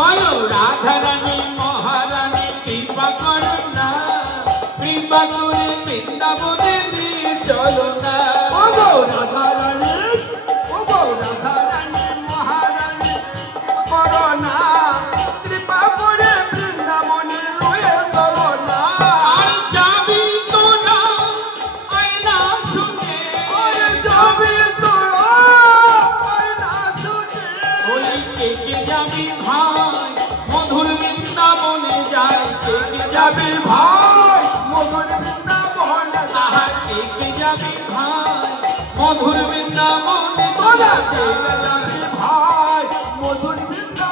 বলো রাধারানী মহারানী কৃপা করো না, কৃপা করে বৃন্দাবনে নিয়ে চলো না। ওগো রাধারানী, ওগো রাধারানী মহারানী করো না, কৃপা করে বৃন্দাবনে লয়ে চলো না। আর যাবি তো না ওই নাম শুনে, ওরে যাবি তোরা ওই না শুনে। ওই কে কে যাবি ভাই মধুর বৃন্দাবনে যাই, কে কে যাবি যাবি ভাই মধুর বৃন্দাবনে তাহা কে কে যাবি ভাই মধুর বৃন্দাবনে তোরা যাই। যাবি ভাই মধুর বৃন্দাবনে